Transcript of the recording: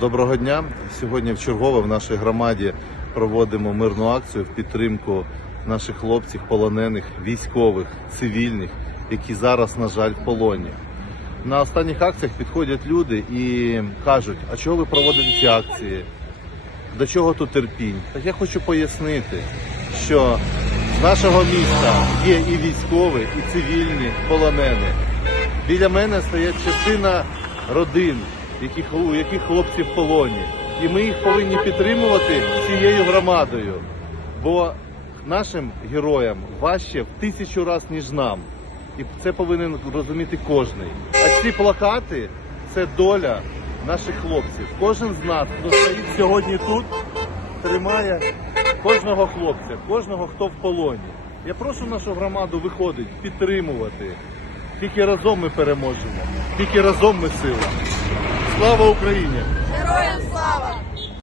Доброго дня. Сьогодні в чергове в нашій громаді проводимо мирну акцію в підтримку наших хлопців, полонених, військових, цивільних, які зараз, на жаль, в полоні. На останніх акціях підходять люди і кажуть, а чого ви проводите ці акції? До чого тут терпінь? Так я хочу пояснити, що з нашого міста є і військові, і цивільні полонені. Біля мене стоять частина родин, яких, у яких хлопці в полоні. І ми їх повинні підтримувати всією громадою. Бо нашим героям важче в тисячу разів, ніж нам. І це повинен розуміти кожний. А ці плакати це доля наших хлопців. Кожен з нас, хто стоїть сьогодні тут, тримає кожного хлопця, кожного, хто в полоні. Я прошу нашу громаду виходити, підтримувати. Тільки разом ми переможемо, тільки разом ми сила. Слава Україні!